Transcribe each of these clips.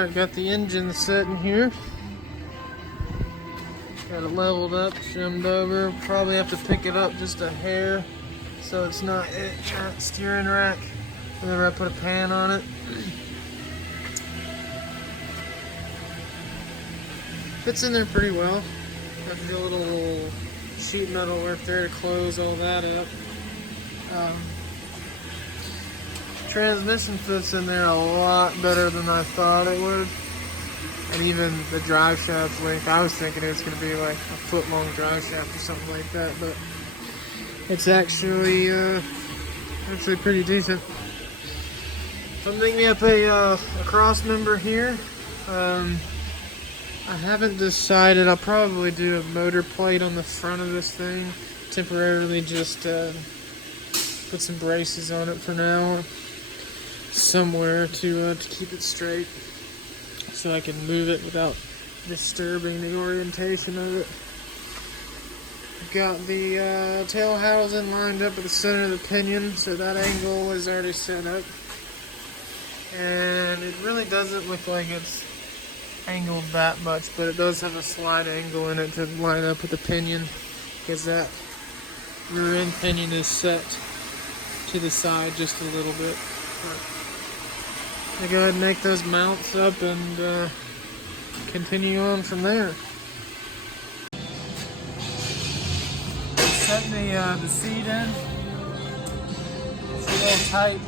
Alright, got the engine sitting here. Got it leveled up, shimmed over. Probably have to pick it up just a hair so it's not at that steering rack. Whenever I put a pan on it. Fits in there pretty well. Got the little sheet metal work there to close all that up. Transmission fits in there a lot better than I thought it would. And even the drive shaft length, I was thinking it was going to be like a foot long drive shaft or something like that, but it's actually pretty decent. So I'm making up a cross member here. I haven't decided. I'll probably do a motor plate on the front of this thing. Temporarily just put some braces on it for now. Somewhere to keep it straight. So I can move it without disturbing the orientation of it. Got the tail housing lined up at the center of the pinion. So that angle is already set up. And it really doesn't look like it's angled that much, but it does have a slight angle in it to line up with the pinion, because that rear end pinion is set to the side just a little bit. I go ahead and make those mounts up and continue on from there. Setting the seat in. It's a little tight.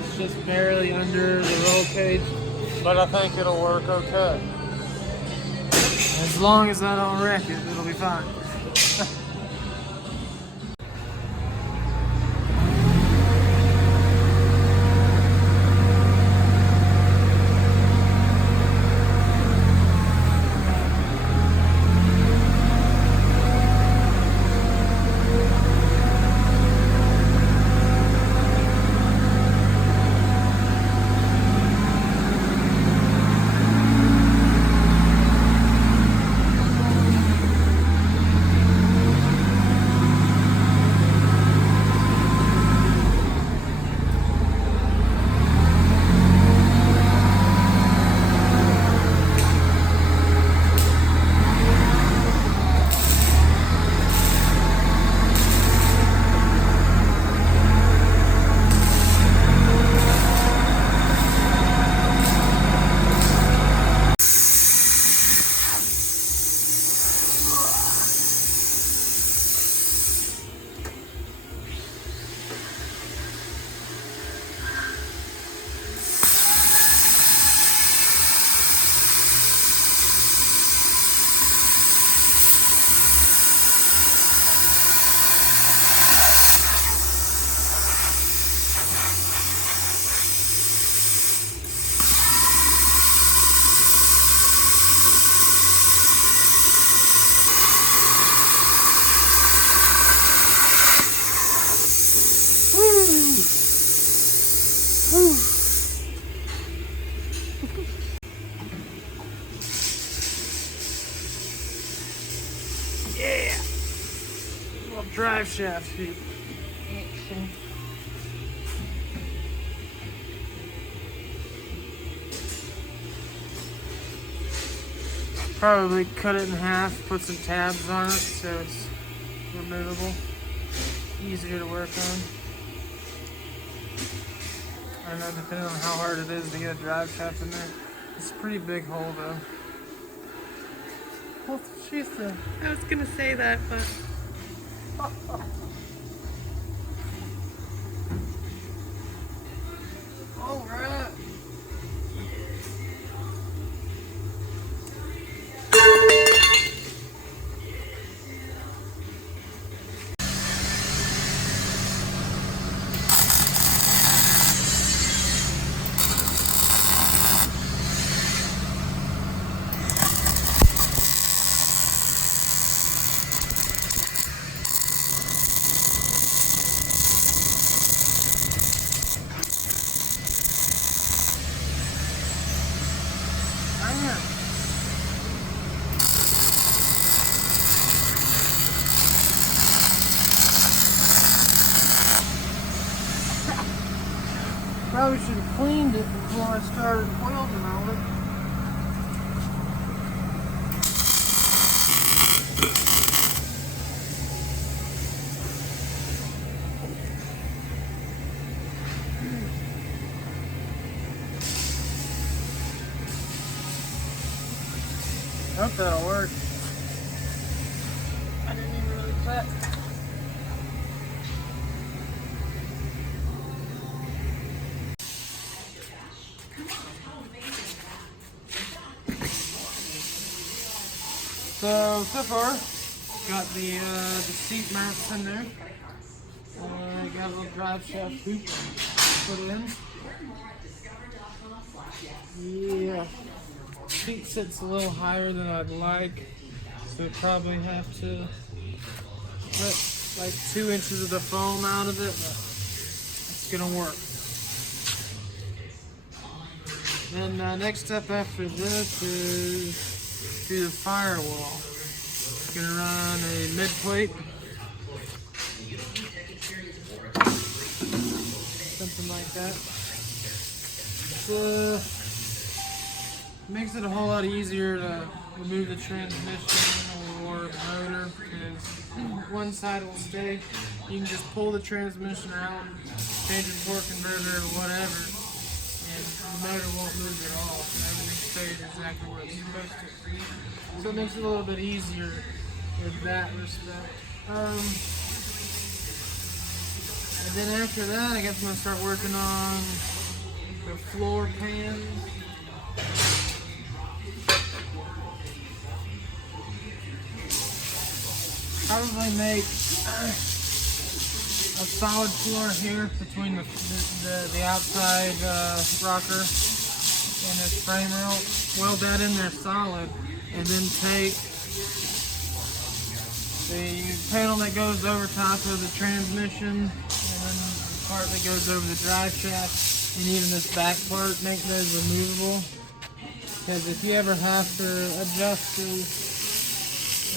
It's just barely under the roll cage, but I think it'll work okay. As long as I don't wreck it, it'll be fine. Yeah! Little drive shaft here. Probably cut it in half, put some tabs on it so it's removable, easier to work on. I don't know, depending on how hard it is to get a drive shaft in there. It's a pretty big hole though. Well, she said. I was gonna say that, but. All right. Probably should have cleaned it. before I started welding on it. I hope that'll work. I didn't even really cut. So far, got the seat mounts in there. Got a little drive shaft hoop put in. Yeah, seat sits a little higher than I'd like, so probably have to put like 2 inches of the foam out of it, but it's gonna work. Then next step after this is do the firewall. Gonna run a mid plate, something like that. Makes it a whole lot easier to remove the transmission or motor, because one side will stay. You can just pull the transmission out, change the torque converter or whatever, and the motor won't move at all. And everything stays exactly where it's supposed to. So it makes it a little bit easier with that respect. And then after that, I guess I'm going to start working on the floor pan. Probably make a solid floor here between the outside rocker and this frame rail. Weld that in there solid, and then take the panel that goes over top of the transmission, and then the part that goes over the drive shaft, and even this back part, make those removable. Because if you ever have to adjust the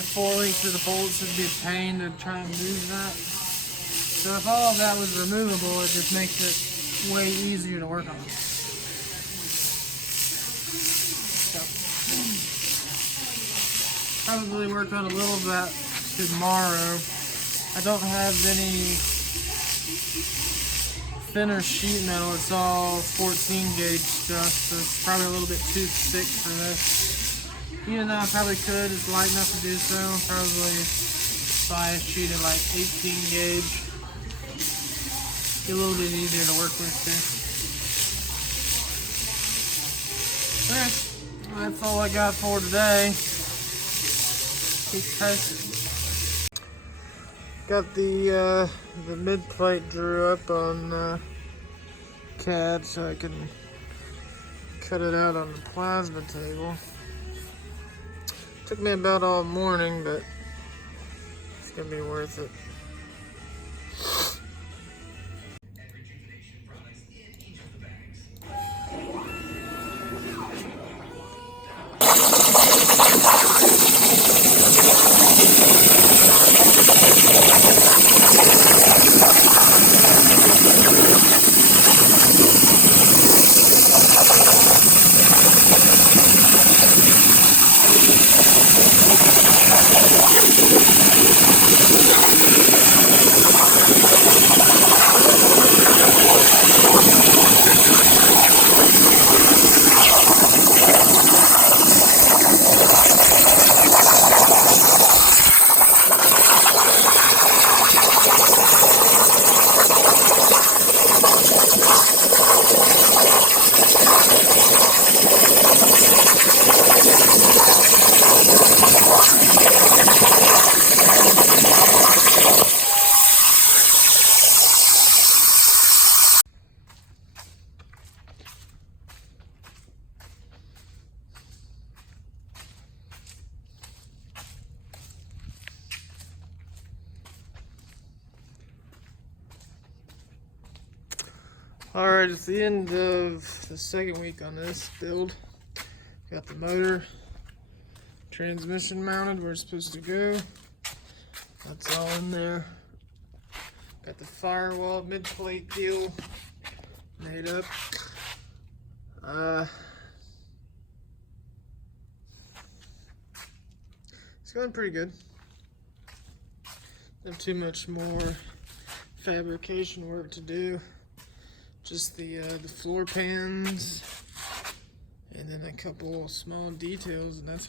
4 lengths of the bolts, it'd be a pain to try and move that. So if all of that was removable, it just makes it way easier to work on. So, probably work on a little of that tomorrow. I don't have any thinner sheet metal, it's all 14 gauge stuff, so it's probably a little bit too thick for this. Even though I probably could, it's light enough to do so. Probably buy a sheet of like 18 gauge. Be a little bit easier to work with too. Okay, that's all I got for today. Keep testing. Got the mid plate drew up on CAD so I can cut it out on the plasma table. Took me about all morning, but it's gonna be worth it. Alright, it's the end of the second week on this build. Got the motor, transmission mounted where it's supposed to go. That's all in there. Got the firewall mid-plate deal made up. It's going pretty good. Don't have too much more fabrication work to do. Just the floor pans, and then a couple small details, and that's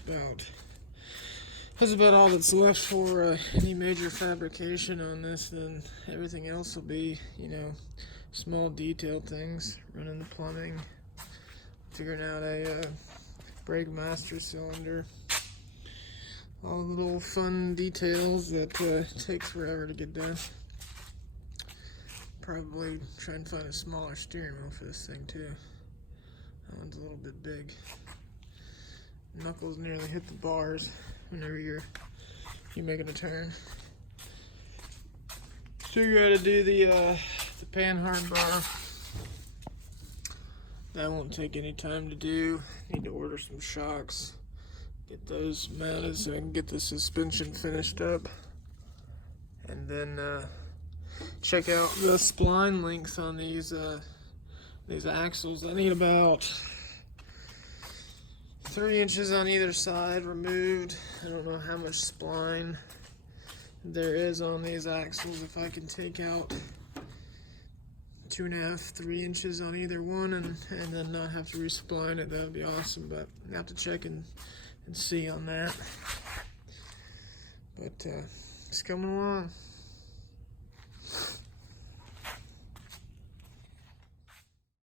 about all that's left for any major fabrication on this. Then everything else will be, small detail things, running the plumbing, figuring out a brake master cylinder, all the little fun details that take forever to get done. Probably try and find a smaller steering wheel for this thing too. That one's a little bit big. Knuckles nearly hit the bars whenever you're making a turn. So you gotta do the panhard bar. That won't take any time to do. Need to order some shocks, get those mounted so I can get the suspension finished up, and then check out the spline length on these axles. I need about 3 inches on either side removed. I don't know how much spline there is on these axles. If I can take out 2.5, 3 inches on either one and then not have to respline it, that would be awesome. But I have to check and see on that. But it's coming along.